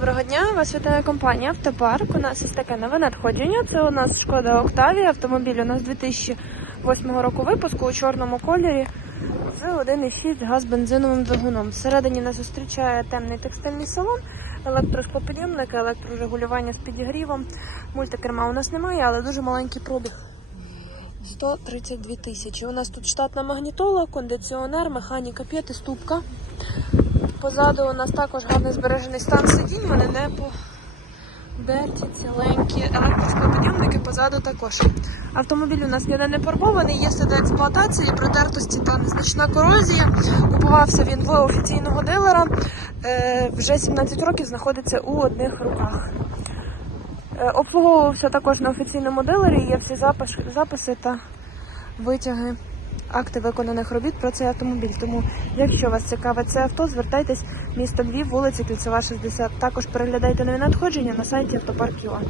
доброго дня. Вас вітає компанія Автопарк. У нас ось таке нове надходження. Це у нас шкода Октавія. Автомобіль у нас 2008 року випуску у чорному кольорі з 1,6 газ бензиновим двигуном. Всередині нас зустрічає темний текстильний салон, електросклопідйомник, електрорегулювання з підігрівом. Мультикерма у нас немає, але дуже маленький пробіг. 132 тисячі. У нас тут штатна магнітола, кондиціонер, механіка п'ятиступка. Позаду у нас також гарний збережений стан сидінь, вони не по берці ціленькі. Електросклопідйомники позаду також. Автомобіль у нас ніде не фарбований, є сліди експлуатації, протертості та незначна корозія. Купувався він в офіційного дилера. Е, вже 17 років знаходиться у одних руках. Е, обслуговувався також на офіційному дилері, є всі запис, записи та витяги акти виконаних робіт про цей автомобіль. Тому, якщо вас цікавить це авто, звертайтесь місто Львів, вулиця Кільцева, 60. Також переглядайте нові надходження на сайті автопарк.ua.